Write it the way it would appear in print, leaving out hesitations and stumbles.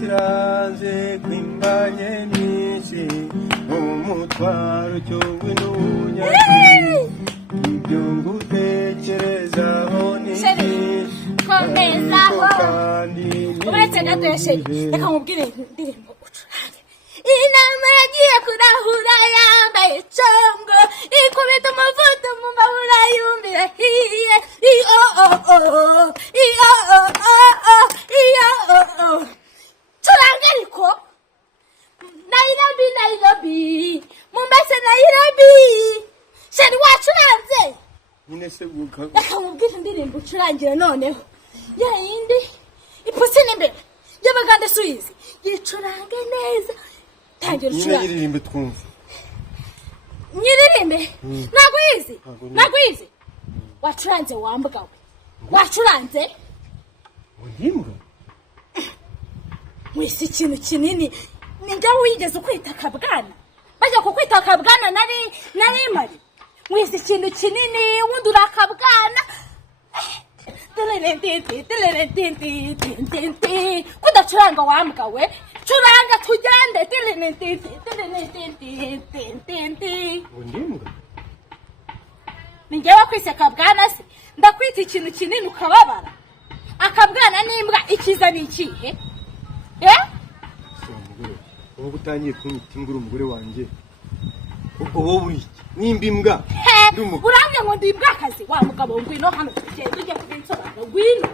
siranze kwimbanye nishi umutwaro cyongwe n'unyasi ibyo ngutekerezaho ni komezaho uretse gateshe reka nkubwire indirimbo ucurange inama yagiye kurahura yambaye congo ikubita amavuta mu mahura yumvira hiye curanga ariko Nairobi Mombasa Nairobi sheri wacuranze nyine se guka reka nkubwire indirimbo ucurangira noneho ya yindi ipusi n'imbere y'abagande suyizi yicurange neza tangira ucurange nyiririmbe twumva nyiririmbe ntabwo yizi wacuranze wambwa we wacuranze ndimbwa wese ikintu kinini ninjye wigeze ukwita Kabwana bajya kukwita Kabwana nari mari wese ikintu kinini wundi urakabwana kudacuranga wambwa we curanga tugende ndimbwa ninjye wakwise Kabwana se ndakwita ikintu kinini ukababara akabwana n'imbwa ikiza ni ikihe ubu utangiye kunyita imbwa umugore wanjye ubwo wowe nimba imbwa urambye ngo ndi imbwakazi wa mugabo ngwino hano tugende tujye kubinsobanura ngwino